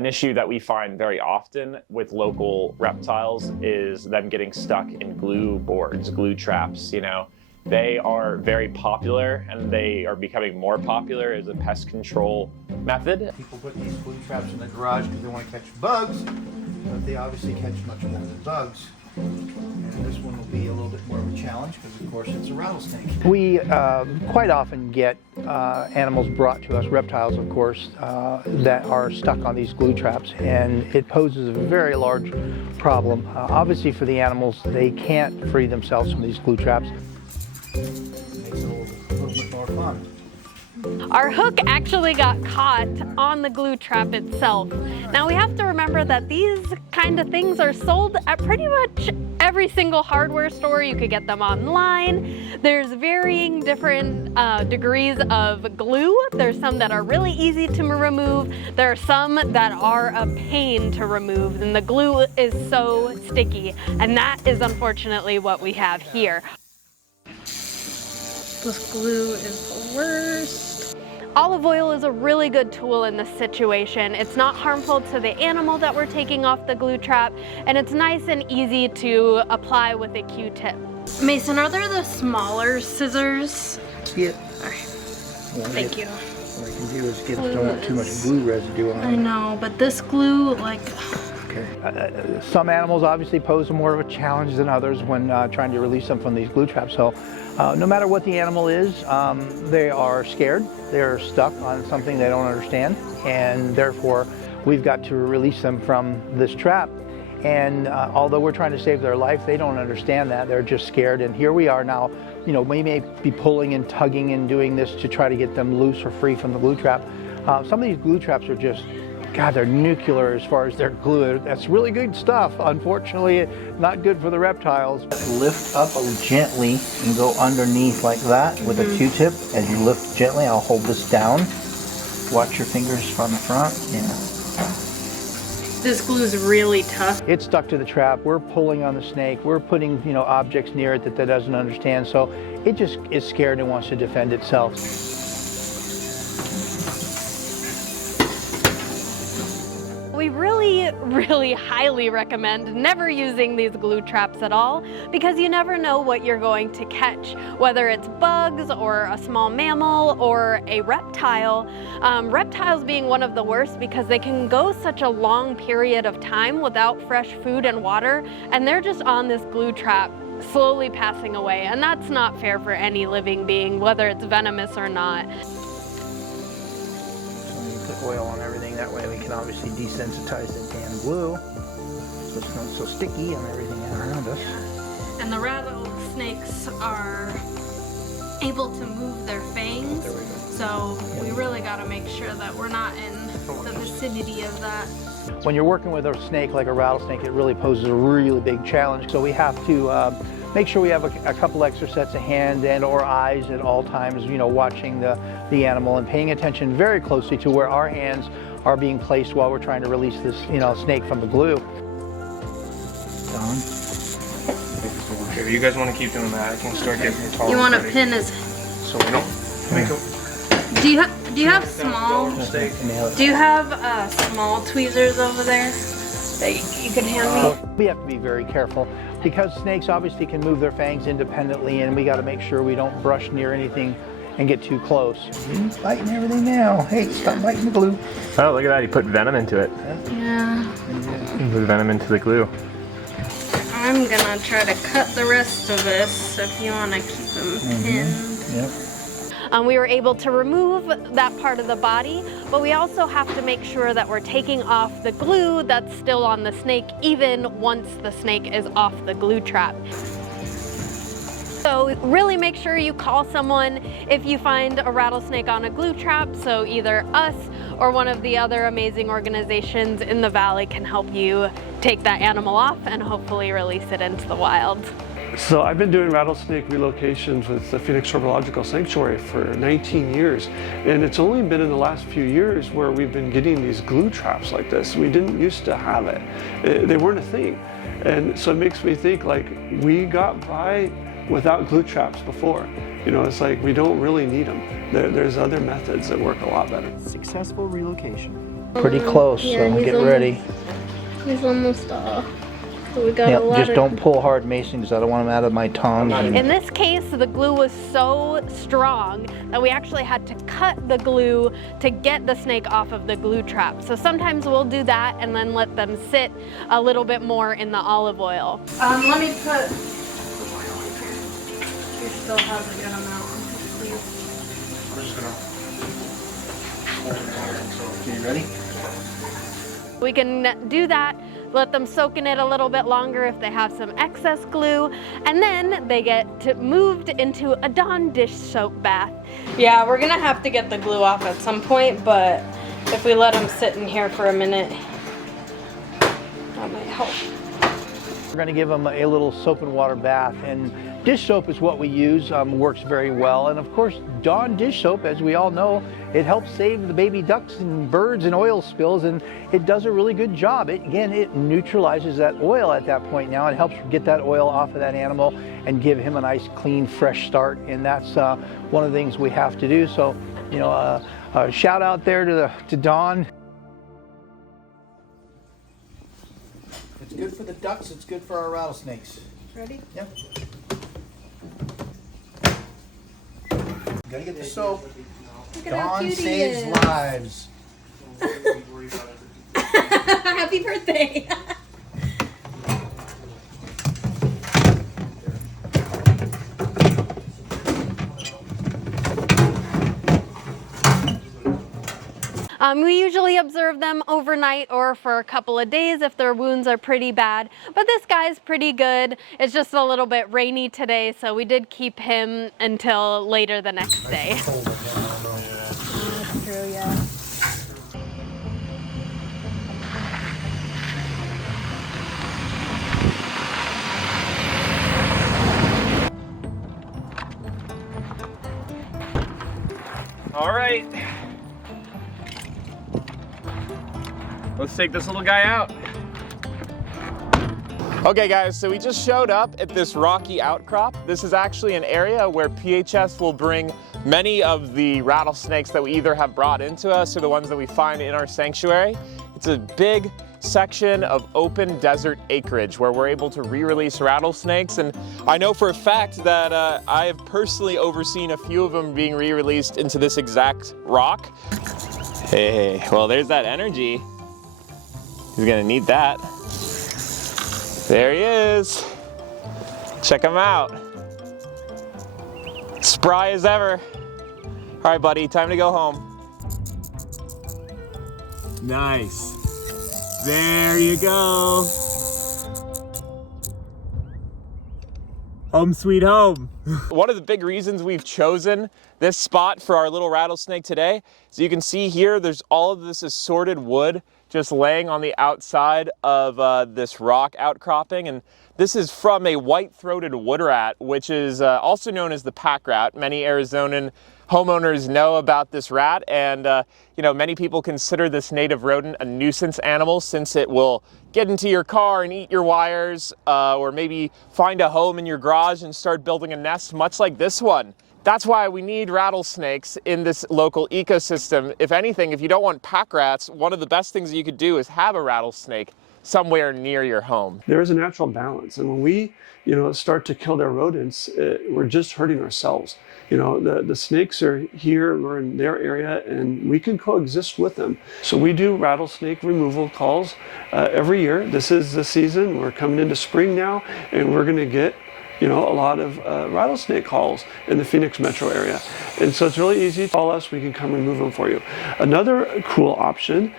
An issue that we find very often with local reptiles is them getting stuck in glue boards, glue traps, you know. They are very popular, and they are becoming more popular as a pest control method. People put these glue traps in the garage because they want to catch bugs, but they obviously catch much more than bugs. And this one will be a little bit more of a challenge because, of course, it's a rattlesnake. We quite often get animals brought to us, reptiles of course, that are stuck on these glue traps, and it poses a very large problem. Obviously for the animals, they can't free themselves from these glue traps. Makes it a little bit more fun. Our hook actually got caught on the glue trap itself. Now we have to remember that these kind of things are sold at pretty much every single hardware store. You could get them online. There's varying different degrees of glue. There's some that are really easy to remove. There are some that are a pain to remove, and the glue is so sticky. And that is unfortunately what we have here. This glue is the worst. Olive oil is a really good tool in this situation. It's not harmful to the animal that we're taking off the glue trap, and it's nice and easy to apply with a Q-tip. Mason, are there the smaller scissors? Yeah. All right. Thank you. What I can do is don't want too much glue residue on it. I know, but this glue, like... Okay. Some animals obviously pose more of a challenge than others when trying to release them from these glue traps. So no matter what the animal is, they are scared. They're stuck on something they don't understand, and therefore we've got to release them from this trap. And although we're trying to save their life, they don't understand that. They're just scared. And here we are now, you know, we may be pulling and tugging and doing this to try to get them loose or free from the glue trap. Some of these glue traps are just, God, they're nuclear as far as their glue. That's really good stuff. Unfortunately, not good for the reptiles. Lift up gently and go underneath like that with a Q-tip. As you lift gently, I'll hold this down. Watch your fingers from the front. Yeah. This glue is really tough. It's stuck to the trap. We're pulling on the snake. We're putting, you know, objects near it that doesn't understand. So it just is scared and wants to defend itself. We really highly recommend never using these glue traps at all, because you never know what you're going to catch, whether it's bugs or a small mammal or a reptile. Reptiles being one of the worst because they can go such a long period of time without fresh food and water, and they're just on this glue trap slowly passing away, and that's not fair for any living being, whether it's venomous or not. Put oil on everything, that way we can obviously desensitize the damn glue so it's not so sticky on everything around us. And the rattlesnakes are able to move their fangs, so we really got to make sure that we're not in the vicinity of that. When you're working with a snake like a rattlesnake, it really poses a really big challenge, so we have to make sure we have a couple extra sets of hands and or eyes at all times, you know, watching the animal and paying attention very closely to where our hands are being placed while we're trying to release this, you know, snake from the glue. Okay, you guys want to keep doing that? I can start getting your tolerance. You want to ready. pin his... So we don't make a... Do you have small... Do you have small tweezers over there that you can hand me? We have to be very careful because snakes obviously can move their fangs independently, and we got to make sure we don't brush near anything and get too close. He's biting everything now. Hey, stop biting the glue. Oh, look at that. He put venom into it. Yeah. He put venom into the glue. I'm gonna try to cut the rest of this if you want to keep them pinned. Yep. We were able to remove that part of the body, but we also have to make sure that we're taking off the glue that's still on the snake, even once the snake is off the glue trap. So really make sure you call someone if you find a rattlesnake on a glue trap, so either us or one of the other amazing organizations in the valley can help you take that animal off and hopefully release it into the wild. So I've been doing rattlesnake relocations with the Phoenix Herpetological Sanctuary for 19 years, and it's only been in the last few years where we've been getting these glue traps like this. We didn't used to have it. They weren't a thing. And so it makes me think, like, we got by without glue traps before. You know, it's like we don't really need them. There's other methods that work a lot better. Successful relocation. Pretty close, Yeah, so he's get almost- ready. He's almost off. So we got a Yep, lot just of... don't pull hard, Mason, because I don't want them out of my tongs. In this case, the glue was so strong that we actually had to cut the glue to get the snake off of the glue trap. So sometimes we'll do that and then let them sit a little bit more in the olive oil. Let me put... You still have a good amount, please. I'm just gonna hold it on it, so. Okay, you ready? We can do that, let them soak in it a little bit longer if they have some excess glue, and then they get moved into a Dawn dish soap bath. Yeah, we're gonna have to get the glue off at some point, but if we let them sit in here for a minute, that might help. We're going to give them a little soap and water bath, and dish soap is what we use, works very well. And of course, Dawn dish soap, as we all know, it helps save the baby ducks and birds and oil spills, and it does a really good job. Again, it neutralizes that oil at that point now. It helps get that oil off of that animal and give him a nice, clean, fresh start, and that's one of the things we have to do. So, you know, a shout out there to Dawn. It's good for the ducks, it's good for our rattlesnakes. Ready? Yep. Gotta get the soap. Look at how Dawn cute he saves is. lives. Happy birthday! We usually observe them overnight or for a couple of days if their wounds are pretty bad, but this guy's pretty good. It's just a little bit rainy today, so we did keep him until later the next day. That's true, yeah. All right. Let's take this little guy out. Okay guys, so we just showed up at this rocky outcrop. This is actually an area where PHS will bring many of the rattlesnakes that we either have brought into us or the ones that we find in our sanctuary. It's a big section of open desert acreage where we're able to re-release rattlesnakes, and I know for a fact that I have personally overseen a few of them being re-released into this exact rock. Hey, well there's that energy. He's gonna need that. There he is. Check him out. Spry as ever. All right, buddy, time to go home. Nice. There you go. Home sweet home. One of the big reasons we've chosen this spot for our little rattlesnake today, so you can see here, there's all of this assorted wood just laying on the outside of this rock outcropping, and this is from a white-throated wood rat, which is also known as the pack rat. Many Arizonan homeowners know about this rat, and you know, many people consider this native rodent a nuisance animal since it will get into your car and eat your wires, or maybe find a home in your garage and start building a nest, much like this one. That's why we need rattlesnakes in this local ecosystem. If anything, if you don't want pack rats, one of the best things you could do is have a rattlesnake somewhere near your home. There is a natural balance, and when we, you know, start to kill their rodents, we're just hurting ourselves. You know, the snakes are here, we're in their area, and we can coexist with them. So we do rattlesnake removal calls every year. This is the season. We're coming into spring now, and we're going to get, you know, a lot of rattlesnake calls in the Phoenix metro area. And so it's really easy to call us, we can come remove them for you. Another cool option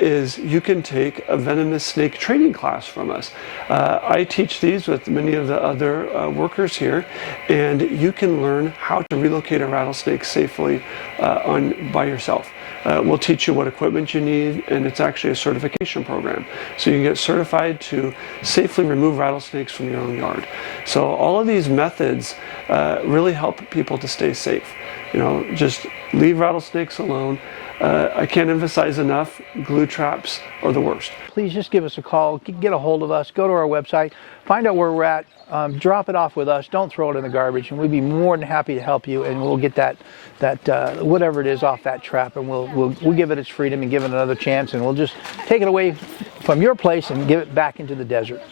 is you can take a venomous snake training class from us. I teach these with many of the other workers here, and you can learn how to relocate a rattlesnake safely by yourself. We'll teach you what equipment you need, and it's actually a certification program. So you can get certified to safely remove rattlesnakes from your own yard. So all of these methods really help people to stay safe. You know, just leave rattlesnakes alone. I can't emphasize enough, glue traps are the worst. Please just give us a call, get a hold of us, go to our website, find out where we're at, drop it off with us, don't throw it in the garbage, and we'd be more than happy to help you, and we'll get that whatever it is off that trap, and we'll give it its freedom and give it another chance, and we'll just take it away from your place and give it back into the desert.